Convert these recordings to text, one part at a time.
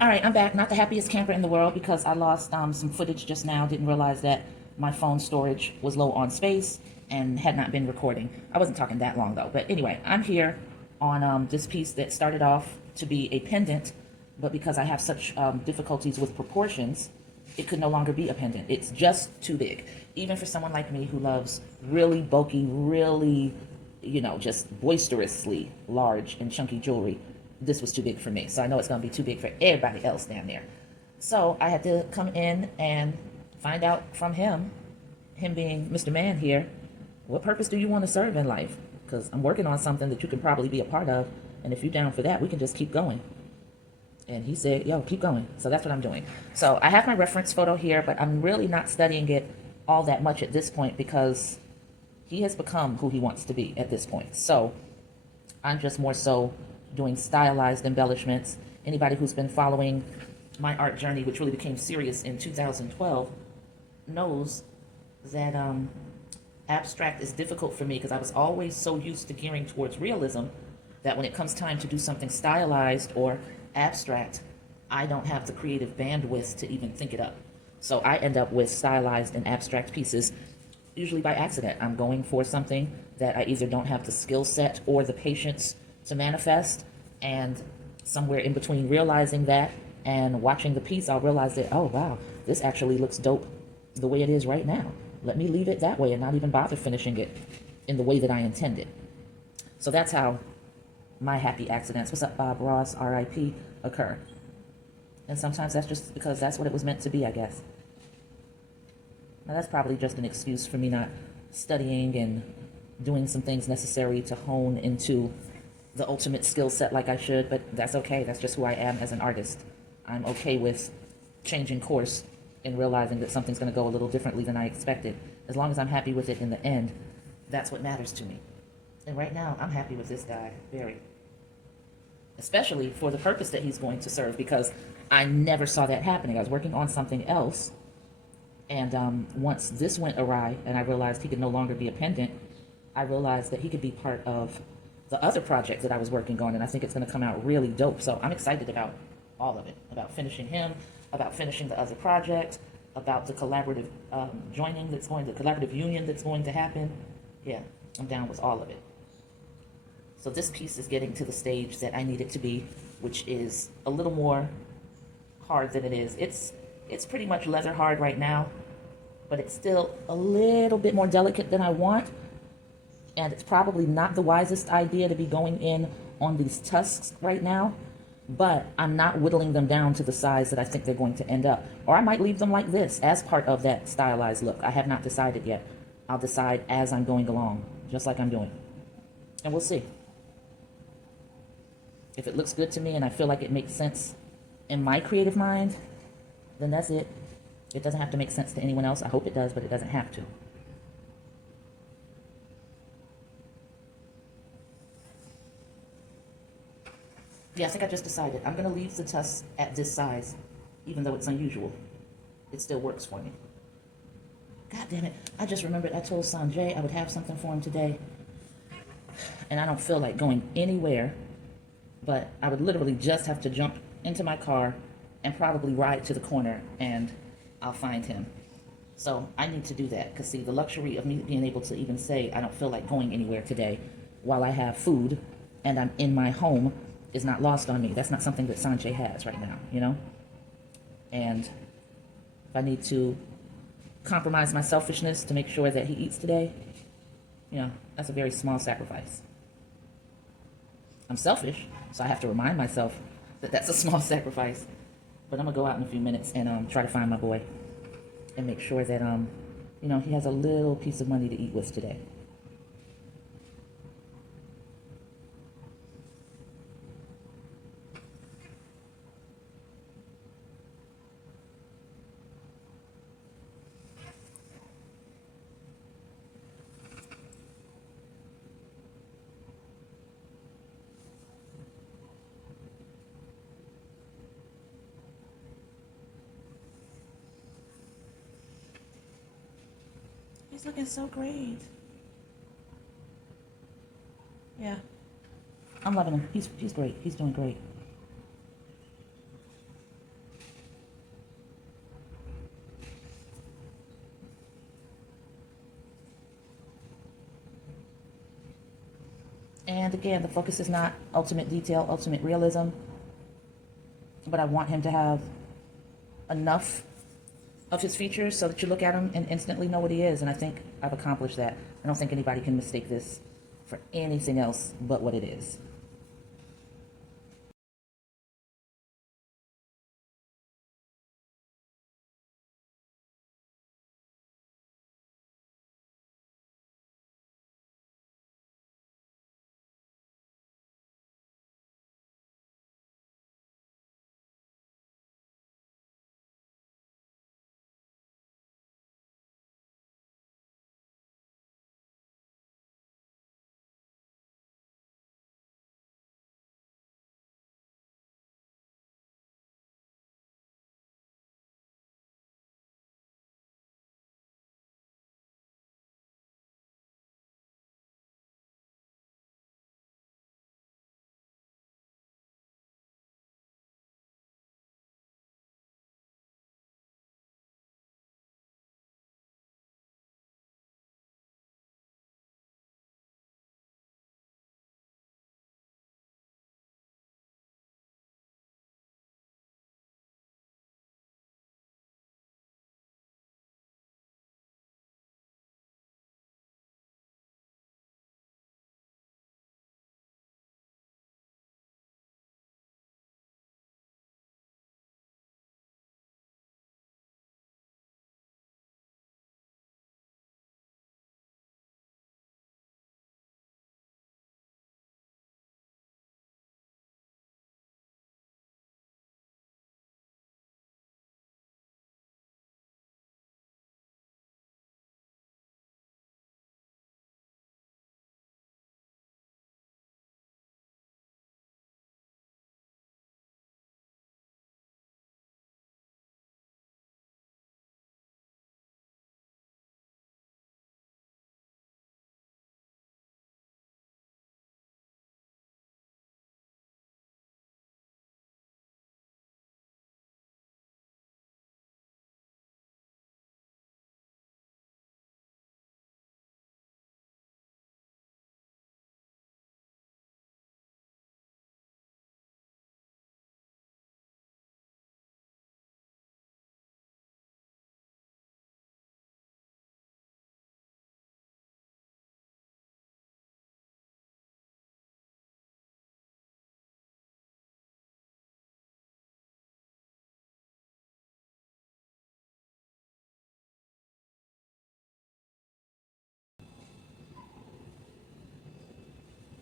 All right, I'm back. Not the happiest camper in the world because I lost some footage just now. Didn't realize that my phone storage was low on space and had not been recording. I wasn't talking that long though. But anyway, I'm here on this piece that started off to be a pendant, but because I have such difficulties with proportions, it could no longer be a pendant. It's just too big. Even for someone like me who loves really bulky, really, just boisterously large and chunky jewelry, this was too big for me. So I know it's going to be too big for everybody else down there. So I had to come in and find out from him being Mr. Man here, what purpose do you want to serve in life? Because I'm working on something that you can probably be a part of. And if you're down for that, we can just keep going. And he said, yo, keep going. So that's what I'm doing. So I have my reference photo here, but I'm really not studying it all that much at this point because he has become who he wants to be at this point. So I'm just more so doing stylized embellishments. Anybody who's been following my art journey, which really became serious in 2012, knows that abstract is difficult for me because I was always so used to gearing towards realism that when it comes time to do something stylized or abstract, I don't have the creative bandwidth to even think it up. So I end up with stylized and abstract pieces, usually by accident. I'm going for something that I either don't have the skill set or the patience to manifest, and somewhere in between realizing that and watching the piece, I'll realize that, oh wow, this actually looks dope the way it is right now. Let me leave it that way and not even bother finishing it in the way that I intended. So that's how my happy accidents, what's up Bob Ross, RIP, occur. And sometimes that's just because that's what it was meant to be, I guess. Now that's probably just an excuse for me not studying and doing some things necessary to hone into the ultimate skill set like I should, but that's okay. That's just who I am as an artist. I'm okay with changing course and realizing that something's going to go a little differently than I expected. As long as I'm happy with it in the end, that's what matters to me. And right now, I'm happy with this guy, very. Especially for the purpose that he's going to serve, because I never saw that happening. I was working on something else, and once this went awry and I realized he could no longer be a pendant, I realized that he could be part of the other project that I was working on, and I think it's going to come out really dope. So I'm excited about all of it, about finishing him, about finishing the other project, about the collaborative the collaborative union that's going to happen. Yeah, I'm down with all of it. So this piece is getting to the stage that I need it to be, which is a little more hard than it is. It's pretty much leather hard right now, but it's still a little bit more delicate than I want. And it's probably not the wisest idea to be going in on these tusks right now, but I'm not whittling them down to the size that I think they're going to end up. Or I might leave them like this as part of that stylized look. I have not decided yet. I'll decide as I'm going along, just like I'm doing. And we'll see. If it looks good to me and I feel like it makes sense in my creative mind, then that's it. It doesn't have to make sense to anyone else. I hope it does, but it doesn't have to. Yeah, I think I just decided. I'm going to leave the tusk at this size, even though it's unusual. It still works for me. God damn it. I just remembered I told Sanjay I would have something for him today. And I don't feel like going anywhere, but I would literally just have to jump into my car and probably ride to the corner and I'll find him. So I need to do that because, see, the luxury of me being able to even say I don't feel like going anywhere today while I have food and I'm in my home is not lost on me. That's not something that Sanjay has right now, you know? And if I need to compromise my selfishness to make sure that he eats today, that's a very small sacrifice. I'm selfish, so I have to remind myself that that's a small sacrifice. But I'm going to go out in a few minutes and try to find my boy and make sure that, he has a little piece of money to eat with today. He's looking so great. Yeah, I'm loving him. He's great. He's doing great. And again, the focus is not ultimate detail, ultimate realism, but I want him to have enough of his features so that you look at him and instantly know what he is. And I think I've accomplished that. I don't think anybody can mistake this for anything else but what it is.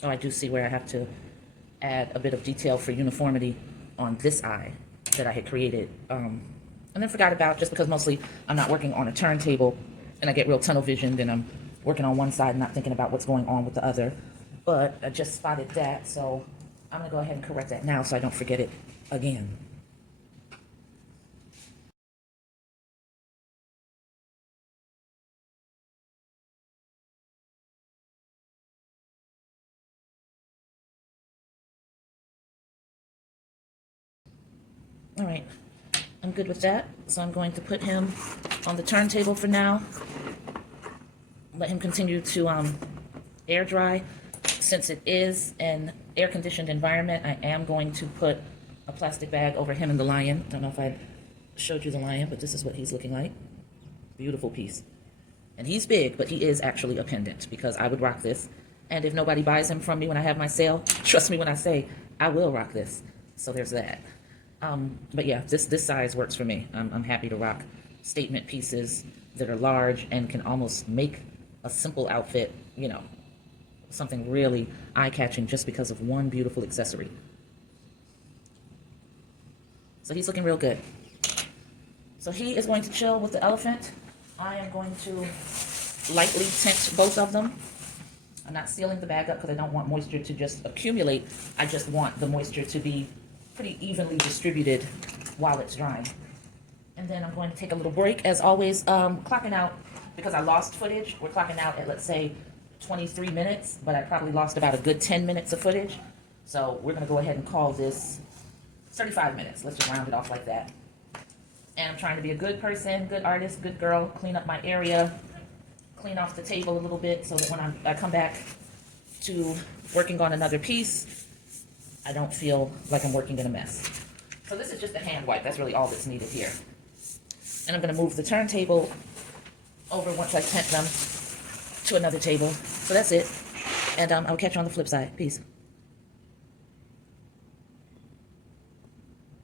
Oh, I do see where I have to add a bit of detail for uniformity on this eye that I had created. And then forgot about, just because mostly I'm not working on a turntable and I get real tunnel vision, then I'm working on one side and not thinking about what's going on with the other. But I just spotted that, so I'm gonna go ahead and correct that now so I don't forget it again. All right, I'm good with that. So I'm going to put him on the turntable for now. Let him continue to air dry. Since it is an air-conditioned environment, I am going to put a plastic bag over him and the lion. Don't know if I showed you the lion, but this is what he's looking like. Beautiful piece. And he's big, but he is actually a pendant because I would rock this. And if nobody buys him from me when I have my sale, trust me when I say I will rock this. So there's that. But yeah, this size works for me. I'm happy to rock statement pieces that are large and can almost make a simple outfit, you know, something really eye-catching just because of one beautiful accessory. So he's looking real good. So he is going to chill with the elephant. I am going to lightly tint both of them. I'm not sealing the bag up because I don't want moisture to just accumulate. I just want the moisture to be pretty evenly distributed while it's drying. And then I'm going to take a little break. As always, clocking out, because I lost footage, we're clocking out at, let's say, 23 minutes, but I probably lost about a good 10 minutes of footage. So we're gonna go ahead and call this 35 minutes. Let's just round it off like that. And I'm trying to be a good person, good artist, good girl, clean up my area, clean off the table a little bit so that when I come back to working on another piece, I don't feel like I'm working in a mess. So this is just a hand wipe. That's really all that's needed here. And I'm going to move the turntable over once I tent them to another table. So that's it. And I'll catch you on the flip side. Peace.